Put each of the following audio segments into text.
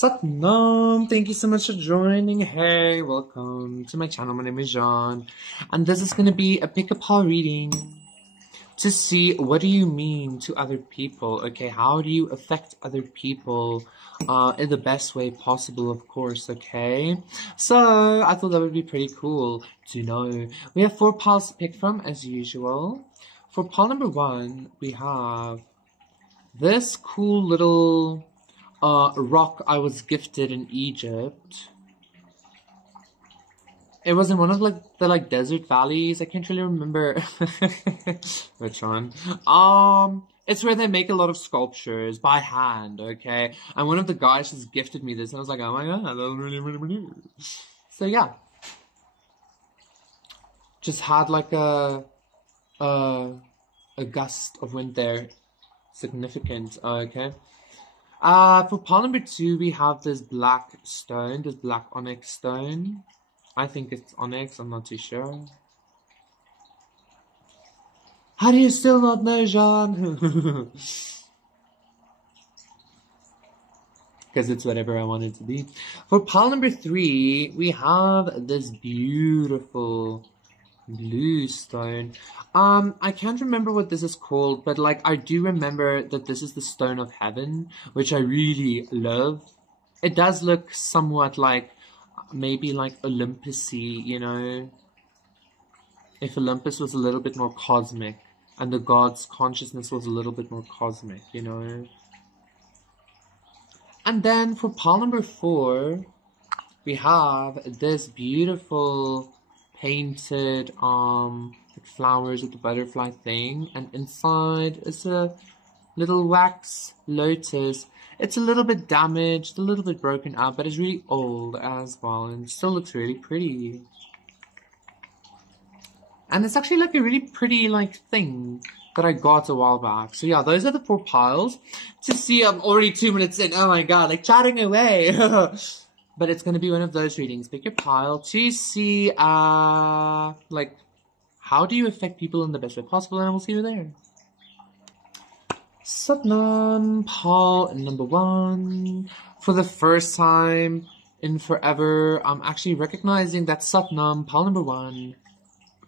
Satnam, thank you so much for joining. Hey, welcome to my channel. My name is Jean, and this is going to be a pick-a-paw reading to see what do you mean to other people, okay? How do you affect other people in the best way possible, of course, okay? So, I thought that would be pretty cool to know. We have 4 piles to pick from, as usual. For pile number 1, we have this cool little rock I was gifted in Egypt. It was in one of the desert valleys. I can't really remember which one. It's where they make a lot of sculptures by hand, okay? And one of the guys just gifted me this, and I was like, oh my god, that's really. So yeah, just had like a gust of wind there. Significant, okay. For pile number 2, we have this black stone, this black onyx stone. I think it's onyx, I'm not too sure. How do you still not know, Jean? Because it's whatever I want it to be. For pile number 3, we have this beautiful blue stone. I can't remember what this is called, but I do remember that this is the stone of heaven, which I really love. It does look somewhat like maybe Olympus-y, you know, if Olympus was a little bit more cosmic and the god's consciousness was a little bit more cosmic, you know. And then for pile number 4, we have this beautiful painted flowers with the butterfly thing, and inside is a little wax lotus. It's a little bit damaged, a little bit broken up, but it's really old as well, and it still looks really pretty. And it's actually a really pretty thing that I got a while back. So yeah, those are the 4 piles. To see, I'm already 2 minutes in. Oh my god, chatting away. But it's going to be one of those readings. Pick your pile to see, how do you affect people in the best way possible, and we'll see you there. Satnam, pile number 1. For the first time in forever, I'm actually recognizing that Satnam, pile number 1,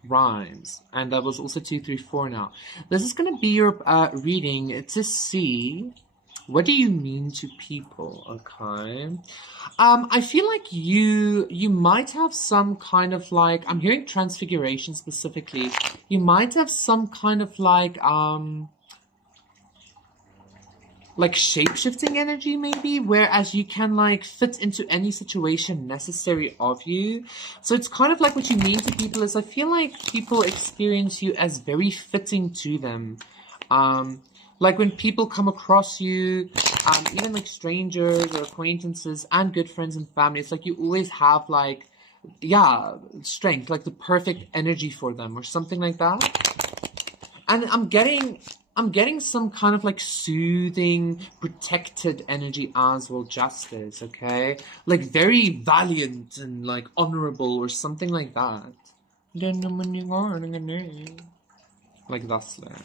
rhymes. And that was also 2, 3, 4 now. This is going to be your reading to see what do you mean to people, okay? I feel like you might have some kind of I'm hearing transfiguration specifically. You might have some kind of shape-shifting energy maybe, whereas you can fit into any situation necessary of you. So it's kind of what you mean to people is I feel like people experience you as very fitting to them. When people come across you, even strangers or acquaintances and good friends and family, it's you always have strength, the perfect energy for them or something like that. And I'm getting some kind of soothing, protected energy as well, justice, okay? Very valiant and honorable or something like that. Thus there.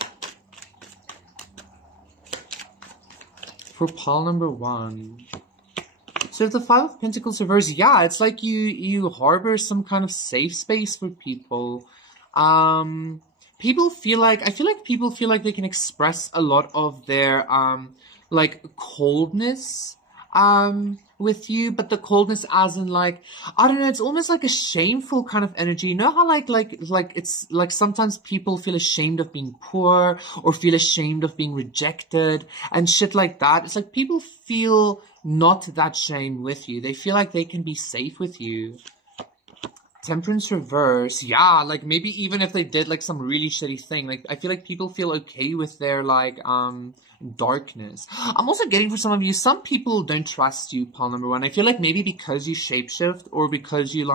For pile number 1. So if the 5 of Pentacles reverse, yeah, it's you harbor some kind of safe space for people. People feel I feel like people feel like they can express a lot of their, coldness, with you, but the coldness as in I don't know, it's almost a shameful kind of energy. You know how it's sometimes people feel ashamed of being poor or feel ashamed of being rejected and shit like that. It's people feel not that shame with you. They feel like they can be safe with you. Temperance reverse, yeah, maybe even if they did some really shitty thing, I feel like people feel okay with their darkness. I'm also getting for some of you, some people don't trust you, pile number 1. I feel like maybe because you shapeshift or because you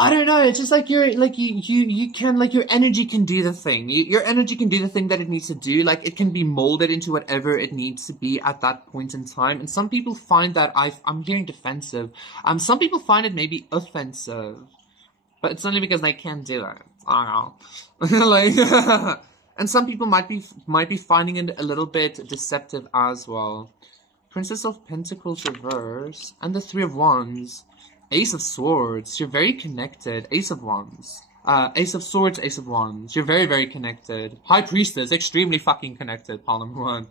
I don't know, it's just you can, your energy can do the thing. Your energy can do the thing that it needs to do. It can be molded into whatever it needs to be at that point in time. And some people find that, I'm hearing defensive. Some people find it maybe offensive. But it's only because they can't do it. I don't know. And some people might be finding it a little bit deceptive as well. Princess of Pentacles reverse. And the Three of Wands. Ace of Swords. You're very connected. Ace of Wands. Ace of Swords, Ace of Wands. You're very, very connected. High Priestess. Extremely fucking connected, pile number one.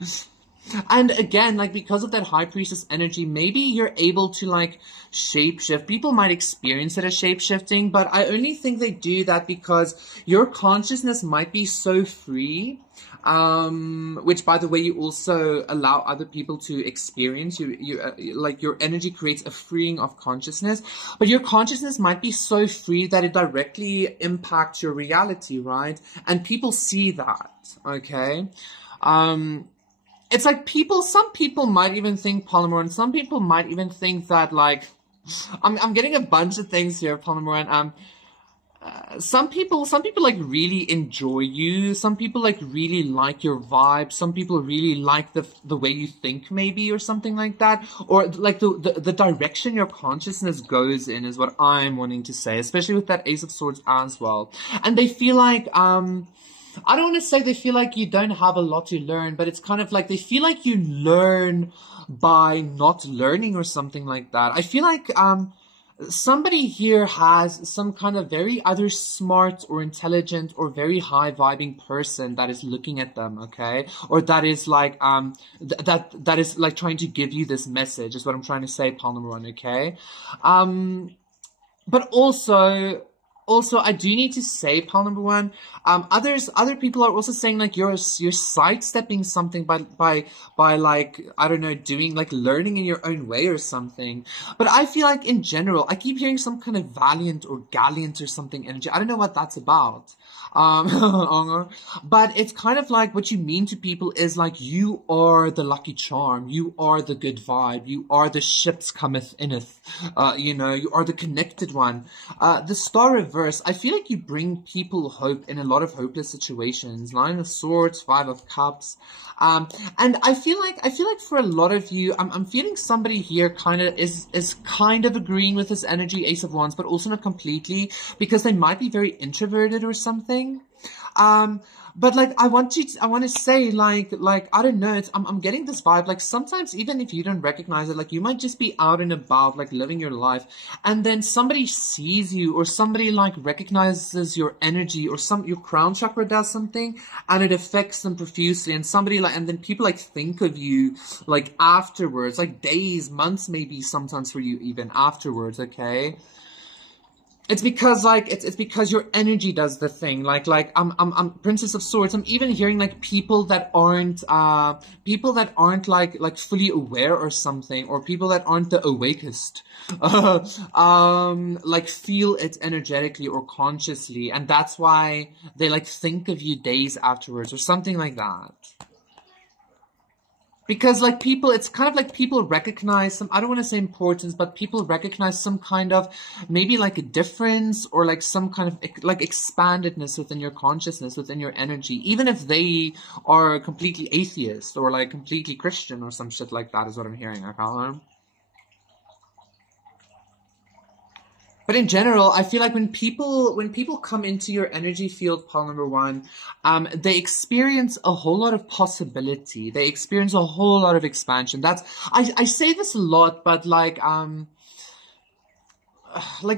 And again, like, because of that High Priestess energy, maybe you're able to, like, shapeshift. People might experience it as shapeshifting, but I only think they do that because your consciousness might be so free, which, by the way, you also allow other people to experience. Like, your energy creates a freeing of consciousness, but your consciousness might be so free that it directly impacts your reality, right? And people see that, okay? It's like some people might even think, Polymer, and some people might even think that, like, I'm getting a bunch of things here, Polymer, and, some people, like, really enjoy you. Some people, like, really like your vibe. Some people really like the way you think, maybe, or something like that. Or, like, the direction your consciousness goes in is what I'm wanting to say, especially with that Ace of Swords as well. And they feel like, I don't want to say they feel like you don't have a lot to learn, but it's kind of like they feel like you learn by not learning or something like that. I feel like somebody here has some kind of very either smart or intelligent or very high vibing person that is looking at them, okay? Or that is like that is like trying to give you this message, is what I'm trying to say, pile number one, okay? But also, I do need to say, pile number one, other people are also saying, like, you're sidestepping something by like, I don't know, doing, like, learning in your own way or something. But I feel like, in general, I keep hearing some kind of valiant or gallant or something energy. I don't know what that's about. But it's kind of like what you mean to people is, like, you are the lucky charm. You are the good vibe. You are the ships cometh inneth. You know, you are the connected one. The Star reverse, I feel like you bring people hope in a lot of hopeless situations. Nine of Swords, Five of Cups. And I feel like for a lot of you, I'm feeling somebody here kind of is kind of agreeing with this energy, Ace of Wands, but also not completely, because they might be very introverted or something. But, like, I want to say, like, I don't know, I'm getting this vibe, like, sometimes even if you don't recognize it, like, you might just be out and about, like, living your life, and then somebody sees you, or somebody, like, recognizes your energy, or your crown chakra does something, and it affects them profusely, and somebody, like, and then people, like, think of you, like, afterwards, like, days, months, maybe, sometimes for you, even afterwards, okay? It's because, like, it's because your energy does the thing. Like, I'm Princess of Swords. I'm even hearing, like, people that aren't, like, fully aware or something, or people that aren't the awakest, like, feel it energetically or consciously, and that's why they, like, think of you days afterwards, or something like that. Because, like, people, it's kind of like people recognize some, I don't want to say importance, but people recognize some kind of, maybe like a difference, or like some kind of, like, expandedness within your consciousness, within your energy, even if they are completely atheist, or like completely Christian, or some shit like that, is what I'm hearing, okay? But in general, I feel like when people come into your energy field, pile number one, they experience a whole lot of possibility. They experience a whole lot of expansion. I say this a lot, but like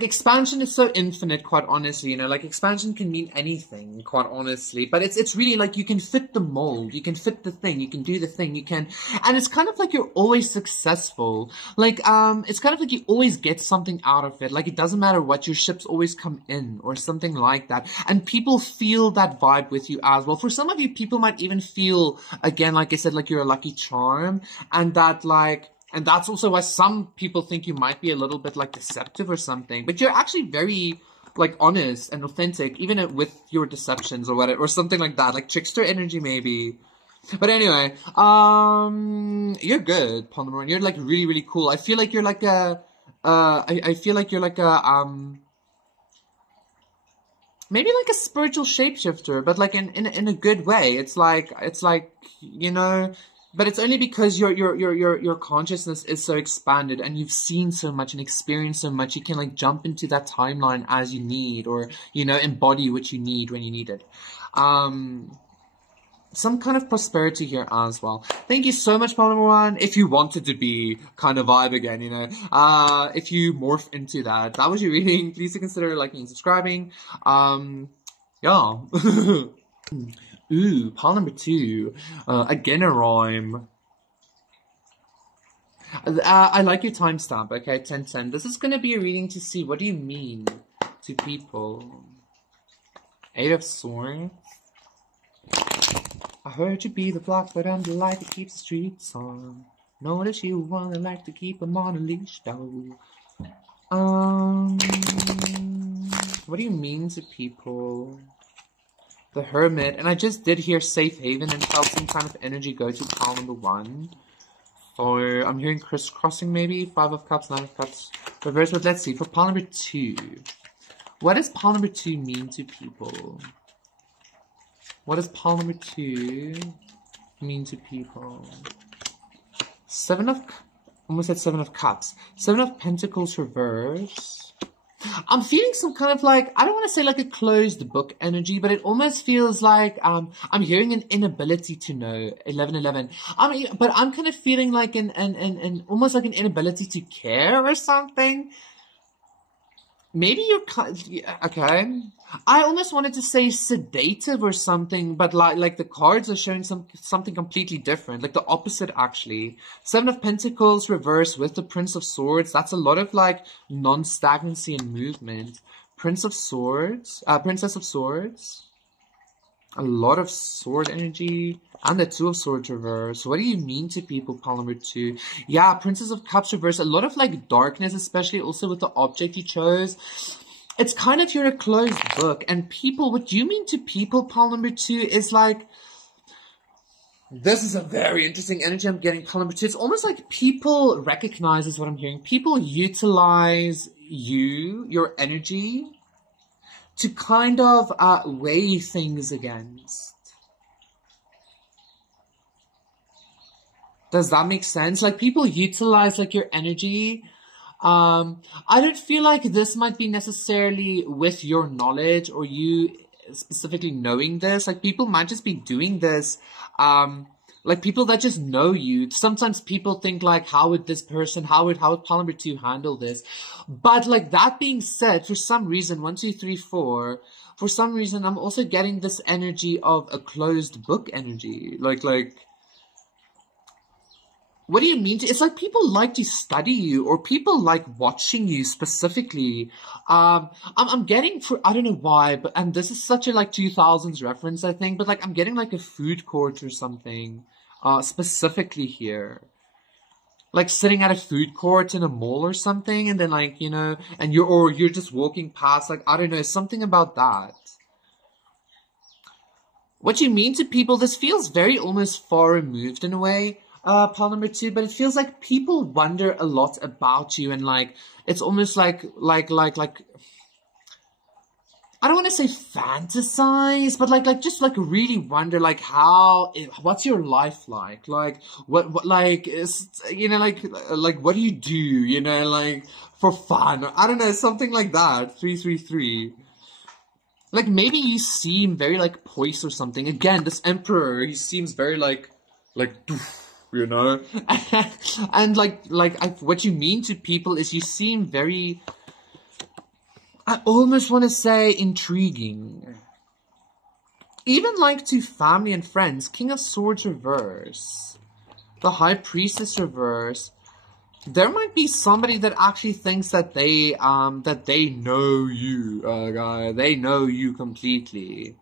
expansion is so infinite, quite honestly, you know, like expansion can mean anything, quite honestly, but it's really like you can fit the mold, you can fit the thing, you can do the thing, and it's kind of like you're always successful, like, it's kind of like you always get something out of it, like it doesn't matter what, your ships always come in, or something like that, and people feel that vibe with you as well. For some of you, people might even feel, again, like I said, like you're a lucky charm, and that, like, and that's also why some people think you might be a little bit, like, deceptive or something. But you're actually very, like, honest and authentic, even with your deceptions or whatever, or something like that. Like, trickster energy, maybe. But anyway, you're good, Polymer. You're, like, really, really cool. I feel like you're, like, I feel like you're, like, maybe, like, a spiritual shapeshifter, but, like, in a good way. It's like, you know... But it's only because your consciousness is so expanded, and you've seen so much and experienced so much, you can, like, jump into that timeline as you need, or, you know, embody what you need when you need it. some kind of prosperity here as well. Thank you so much, Polymer One. If you wanted to be kind of vibe again, you know, if you morph into that, that was your reading. Please consider liking and subscribing. Yeah. Ooh, pile number 2. Again a rhyme. I like your timestamp, okay, 10:10. This is going to be a reading to see what do you mean to people. 8 of Swords. I heard you be the block, but I'm the light that keeps the streets on. Notice you wanna like to keep them on a leash, though. What do you mean to people? The Hermit, and I just did hear Safe Haven and felt some kind of energy go to pile number 1. So I'm hearing crisscrossing maybe. 5 of Cups, 9 of Cups, reverse. But let's see for pile number 2. What does pile number 2 mean to people? What does pile number 2 mean to people? 7 of... almost said 7 of Cups. 7 of Pentacles reverse. I'm feeling some kind of like... I don't want to say like a closed book energy, but it almost feels like... I'm hearing an inability to know. 11. But I'm kind of feeling like an almost like an inability to care or something. Maybe you're... okay. I almost wanted to say sedative or something, but like the cards are showing something completely different. Like the opposite, actually. 7 of Pentacles reverse with the Prince of Swords. That's a lot of like non-stagnancy and movement. Princess of Swords. A lot of sword energy. And the 2 of Swords reverse. What do you mean to people, pile number 2? Yeah, Princess of Cups reverse. A lot of like darkness, especially also with the object you chose. It's kind of you're a closed book. And people, what you mean to people, pile number 2, is like... This is a very interesting energy I'm getting, pile number 2. It's almost like people recognize, is what I'm hearing. People utilize you, your energy, to kind of weigh things against. Does that make sense? Like, people utilize, like, your energy. I don't feel like this might be necessarily with your knowledge or you specifically knowing this. Like, people might just be doing this, like, people that just know you. Sometimes people think, like, how would this person, how would pile number 2 handle this? But, like, that being said, for some reason, 1, 2, 3, 4, for some reason, I'm also getting this energy of a closed book energy. Like, what do you mean? It's like people like to study you, or people like watching you specifically. I'm getting, I don't know why, but, and this is such a like 2000s reference, I think, but like I'm getting like a food court or something, specifically here. Like sitting at a food court in a mall or something, and then like, you know, and you're just walking past, like, I don't know, something about that. What you mean to people, this feels very almost far removed in a way. Pile number 2, but it feels like people wonder a lot about you, and like it's almost like I don't want to say fantasize, but like just like really wonder like what's your life like what like is, you know, like what do you do, you know, like for fun, I don't know, something like that. 333. Like maybe you seem very like poised or something. Again, this Emperor, he seems very like you know, and what you mean to people is you seem very, I almost want to say intriguing. Even like to family and friends. King of Swords reverse. The High Priestess reverse. There might be somebody that actually thinks that they know you, guy. They know you completely.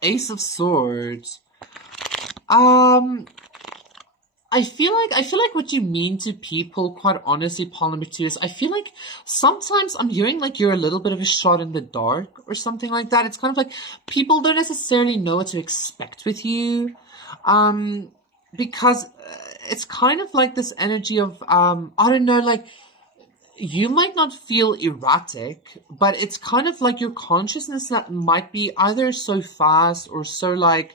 Ace of Swords. I feel like what you mean to people, quite honestly, pile number 2, is I feel like sometimes I'm hearing like you're a little bit of a shot in the dark or something like that. It's kind of like people don't necessarily know what to expect with you, because it's kind of like this energy of, I don't know, like, you might not feel erratic, but it's kind of like your consciousness that might be either so fast or so like,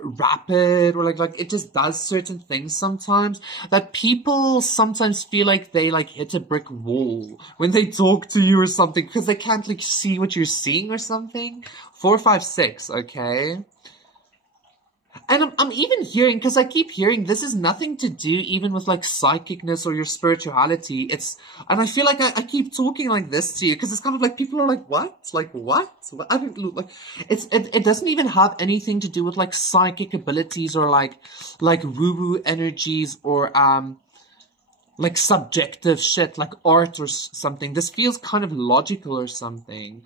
rapid, or like it just does certain things sometimes that people sometimes feel like they like hit a brick wall when they talk to you or something because they can't like see what you're seeing or something. 4, 5, 6, okay? And I'm even hearing, because I keep hearing this is nothing to do even with like psychicness or your spirituality. And I feel like I keep talking like this to you because it's kind of like people are like, what? Like, what? I don't like, it doesn't even have anything to do with like psychic abilities or like woo-woo energies or, like subjective shit, like art or something. This feels kind of logical or something.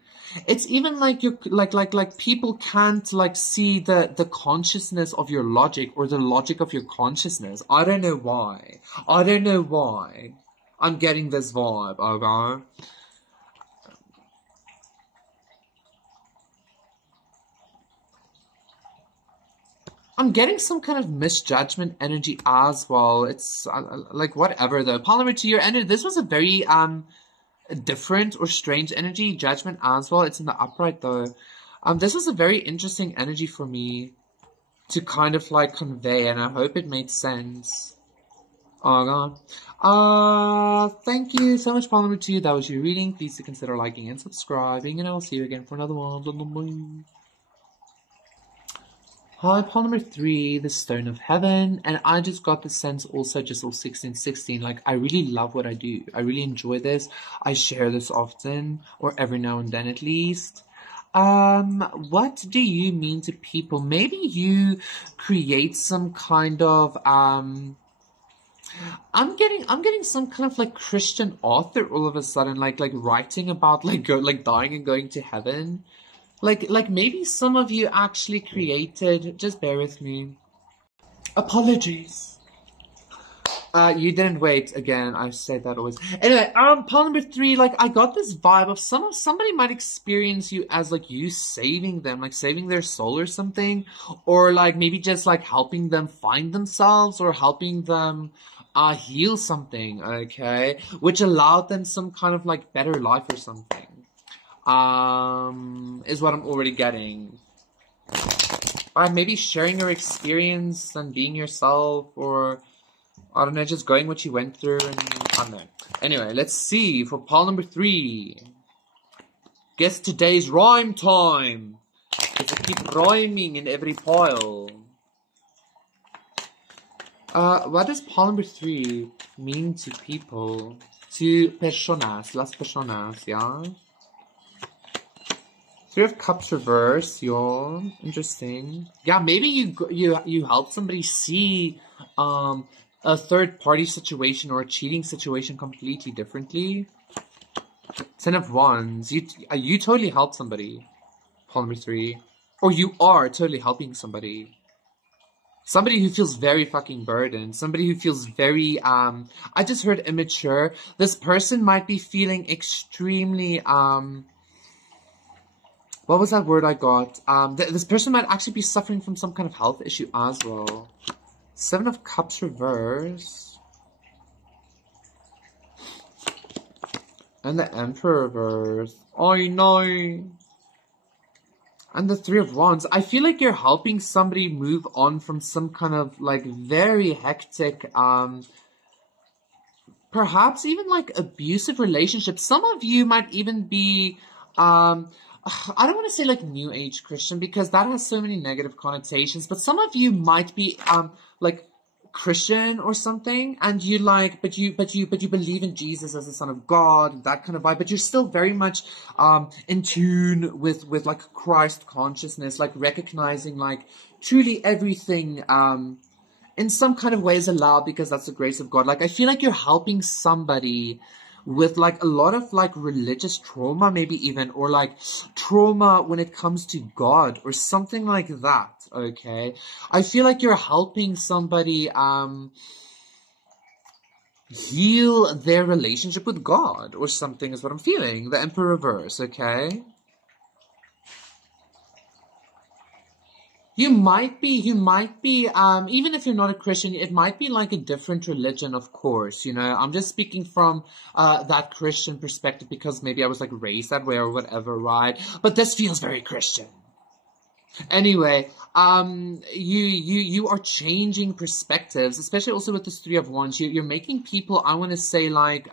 It's even like you like people can't like see the consciousness of your logic or the logic of your consciousness. I don't know why. I don't know why. I'm getting this vibe, okay? I'm getting some kind of misjudgment energy as well. It's like whatever though. Polymer to your energy. This was a very different or strange energy. Judgment as well. It's in the upright though. This was a very interesting energy for me to kind of like convey, and I hope it made sense. Oh god. Thank you so much, Polymer to you. That was your reading. Please do consider liking and subscribing, and I will see you again for another one. Blah, blah, blah. Hi, Paul number 3, the Stone of Heaven, and I just got the sense also just all 1616, like, I really love what I do. I really enjoy this. I share this often, or every now and then at least. What do you mean to people? Maybe you create some kind of, I'm getting some kind of, like, Christian author all of a sudden, like writing about, like, dying and going to heaven. Like maybe some of you actually created, just bear with me. Apologies. You didn't wait again. I say that always. Anyway, Paul number 3, like I got this vibe of somebody might experience you as like you saving them, like saving their soul or something, or like maybe just like helping them find themselves or helping them heal something, okay? Which allowed them some kind of like better life or something. Is what I'm already getting. Maybe sharing your experience and being yourself, or, I don't know, just going what you went through, and, I don't know. Anyway, let's see, for pile number 3. Guess today's rhyme time. Because I keep rhyming in every pile. What does pile number 3 mean to people? To personas, las personas, yeah? 3 of Cups reverse, yo. Interesting. Yeah, maybe you help somebody see a third party situation or a cheating situation completely differently. 10 of Wands. You totally help somebody. Paul number 3. Or you are totally helping somebody. Somebody who feels very fucking burdened. Somebody who feels very I just heard immature. This person might be feeling extremely what was that word I got? This person might actually be suffering from some kind of health issue as well. 7 of Cups reverse. And the Emperor reverse. Oh no. And the 3 of Wands. I feel like you're helping somebody move on from some kind of like very hectic, perhaps even like abusive relationship. Some of you might even be, I don't want to say like New Age Christian because that has so many negative connotations, but some of you might be like Christian or something, and you like, but you believe in Jesus as the Son of God, that kind of vibe, but you're still very much in tune with like Christ consciousness, like recognizing like truly everything in some kind of way is allowed because that's the grace of God. Like I feel like you're helping somebody with like a lot of like religious trauma, maybe even, or like trauma when it comes to God or something like that, okay? I feel like you're helping somebody heal their relationship with God or something is what I'm feeling. The Emperor reverse, okay? You might be, even if you're not a Christian, it might be like a different religion, of course, you know. I'm just speaking from that Christian perspective because maybe I was like raised that way or whatever, right? But this feels very Christian. Anyway, you are changing perspectives, especially also with this Three of Wands. You're making people, I want to say, like,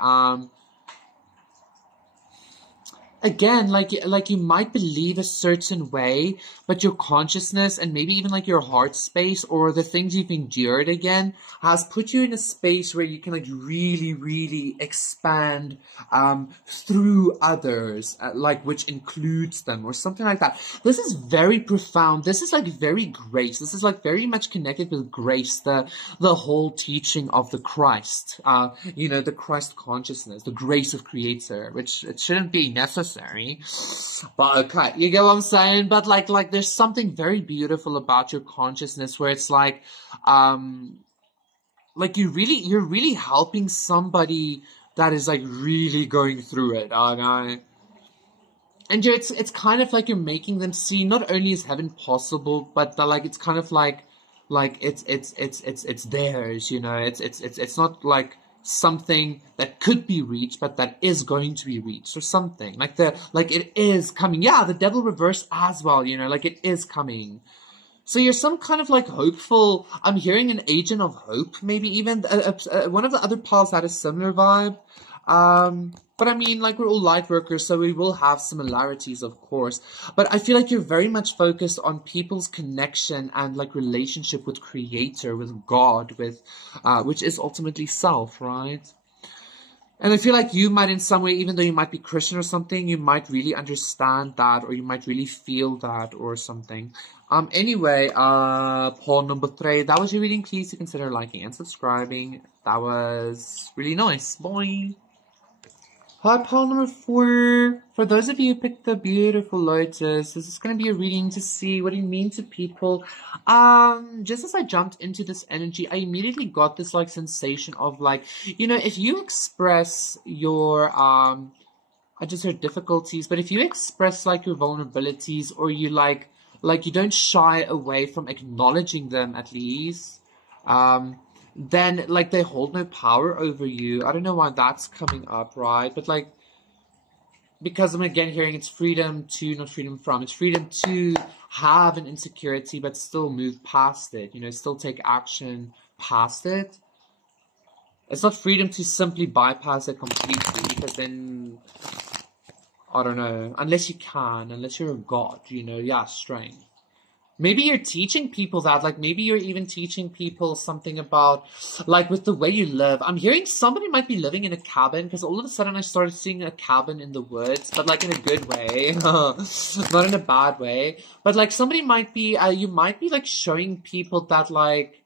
again, like you might believe a certain way, but your consciousness and maybe even like your heart space or the things you've endured again has put you in a space where you can like really, really expand through others, like which includes them or something like that. This is very profound. This is like very grace. This is like very much connected with grace, the whole teaching of the Christ, you know, the Christ consciousness, the grace of Creator, which it shouldn't be necessary. But okay, you get what I'm saying? But like there's something very beautiful about your consciousness where it's like you're really helping somebody that is like really going through it. And it's kind of like you're making them see not only is heaven possible, but like it's kind of like it's theirs, you know. It's not like something that could be reached, but that is going to be reached or something. Like it is coming. Yeah, the devil reverse as well, you know, like it is coming. So you're some kind of like hopeful, I'm hearing an agent of hope, maybe even one of the other pals had a similar vibe. But I mean, like we're all light workers, so we will have similarities, of course. But I feel like you're very much focused on people's connection and like relationship with Creator, with God, with, which is ultimately self, right? And I feel like you might in some way, even though you might be Christian or something, you might really understand that, or you might really feel that or something. Anyway, poll number 3, that was your reading. Please consider liking and subscribing. That was really nice. Bye. Hi, poll number 4. For those of you who picked the beautiful lotus, this is going to be a reading to see what you mean to people. Just as I jumped into this energy, I immediately got this like sensation of like, you know, if you express your, I just heard difficulties, but if you express like your vulnerabilities or you like you don't shy away from acknowledging them at least, then like they hold no power over you. I don't know why that's coming up, right? But like, because I'm again hearing it's freedom to, not freedom from, it's freedom to have an insecurity but still move past it, you know, still take action past it. It's not freedom to simply bypass it completely, because then, I don't know, unless you're a god, you know, yeah, strength. Maybe you're teaching people that, like maybe you're even teaching people something about, like with the way you live. I'm hearing somebody might be living in a cabin, because all of a sudden I started seeing a cabin in the woods, but like in a good way, not in a bad way. But like somebody might be, you might be like showing people that like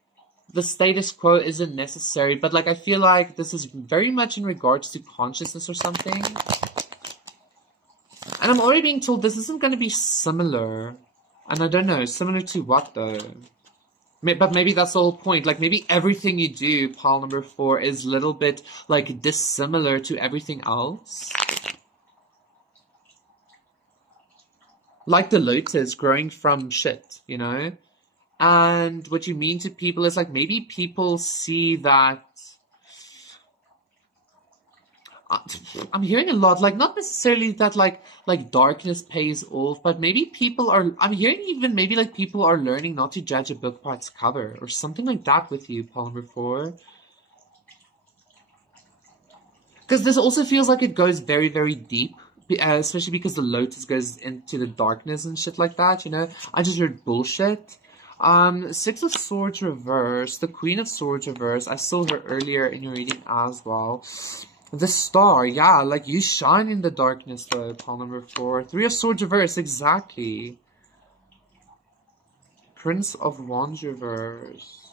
the status quo isn't necessary, but like I feel like this is very much in regards to consciousness or something. And I'm already being told this isn't going to be similar. And I don't know, similar to what though? But maybe that's the whole point. Like maybe everything you do, pile number 4, is a little bit like dissimilar to everything else. Like the lotus growing from shit, you know? And what you mean to people is like maybe people see that. I'm hearing a lot, like not necessarily that like darkness pays off, but maybe people are, I'm hearing even maybe like people are learning not to judge a book by its cover or something like that with you, Paul number 4. Because this also feels like it goes very, very deep, especially because the lotus goes into the darkness and shit like that, you know? I just heard bullshit. 6 of Swords reverse, the Queen of Swords reverse. I saw her earlier in your reading as well. The Star, yeah, like you shine in the darkness though, pile number 4. 3 of Swords reverse, exactly. Prince of Wands reverse.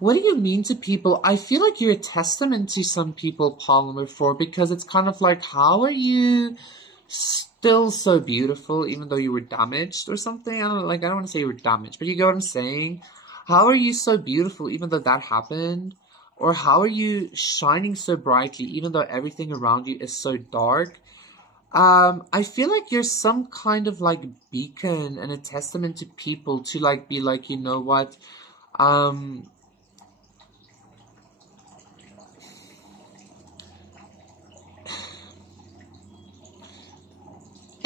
What do you mean to people? I feel like you're a testament to some people, pile number 4, because it's kind of like, how are you still so beautiful even though you were damaged or something? I don't want to say you were damaged, but you get what I'm saying? How are you so beautiful even though that happened? Or how are you shining so brightly even though everything around you is so dark? I feel like you're some kind of like beacon and a testament to people to like be like, you know what?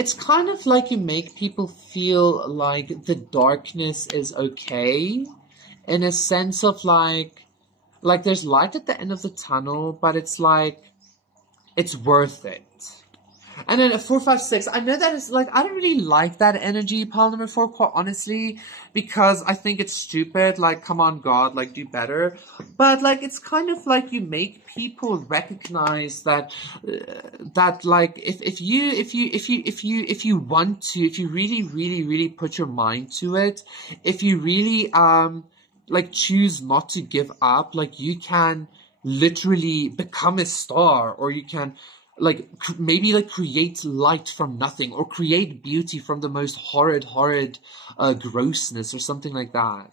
it's kind of like you make people feel like the darkness is okay, in a sense of like there's light at the end of the tunnel, but it's like, it's worth it. And then 456, I know that is like, I don't really like that energy, pile number 4, quite honestly, because I think it's stupid. Like, come on, God, like, do better. But like, it's kind of like you make people recognize that, that like, if you want to, if you really, really, really put your mind to it, if you really, like, choose not to give up, like, you can literally become a star, or you can, like, maybe, like, create light from nothing, or create beauty from the most horrid, grossness, or something like that.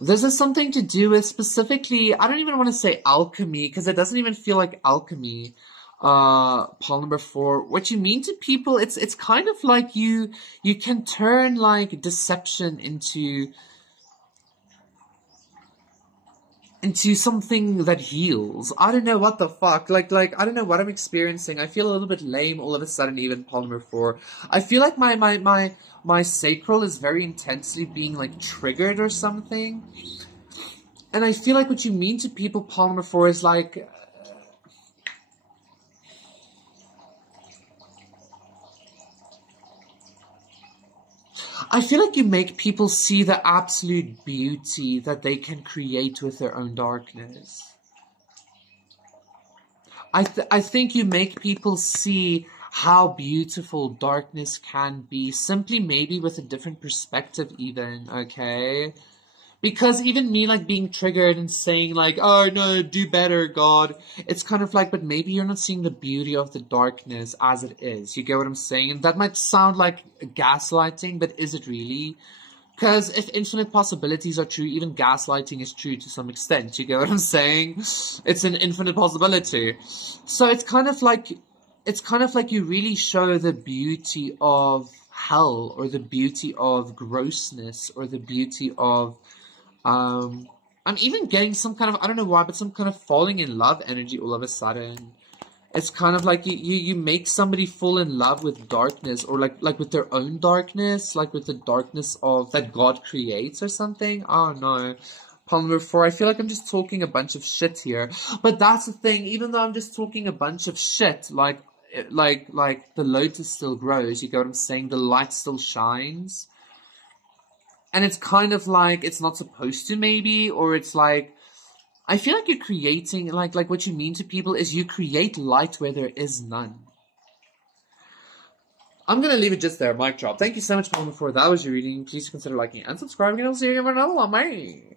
This is something to do with, specifically, I don't even want to say alchemy, because it doesn't even feel like alchemy. Paul number 4, what you mean to people, it's kind of like you can turn, like, deception into something that heals. I don't know what the fuck. Like, I don't know what I'm experiencing. I feel a little bit lame all of a sudden, even polymer 4. I feel like my sacral is very intensely being, like, triggered or something. And I feel like what you mean to people, polymer 4, is like, I feel like you make people see the absolute beauty that they can create with their own darkness. I think you make people see how beautiful darkness can be, simply maybe with a different perspective even, okay? Because even me, like, being triggered and saying, like, oh, no, do better, God. It's kind of like, but maybe you're not seeing the beauty of the darkness as it is. You get what I'm saying? And that might sound like gaslighting, but is it really? Because if infinite possibilities are true, even gaslighting is true to some extent. You get what I'm saying? It's an infinite possibility. So it's kind of like you really show the beauty of hell, or the beauty of grossness, or the beauty of, I'm even getting some kind of, I don't know why, but some kind of falling in love energy all of a sudden. It's kind of like you make somebody fall in love with darkness, or like with their own darkness, like with the darkness of that God creates or something. Oh no. Problem number 4, I feel like I'm just talking a bunch of shit here. But that's the thing, even though I'm just talking a bunch of shit, like the lotus still grows, you get what I'm saying? The light still shines. And it's kind of like, it's not supposed to, maybe, or it's like, I feel like you're creating, like what you mean to people is you create light where there is none. I'm going to leave it just there, mic drop. Thank you so much for that was your reading. Please consider liking and subscribing, and I'll see you again for another one, bye.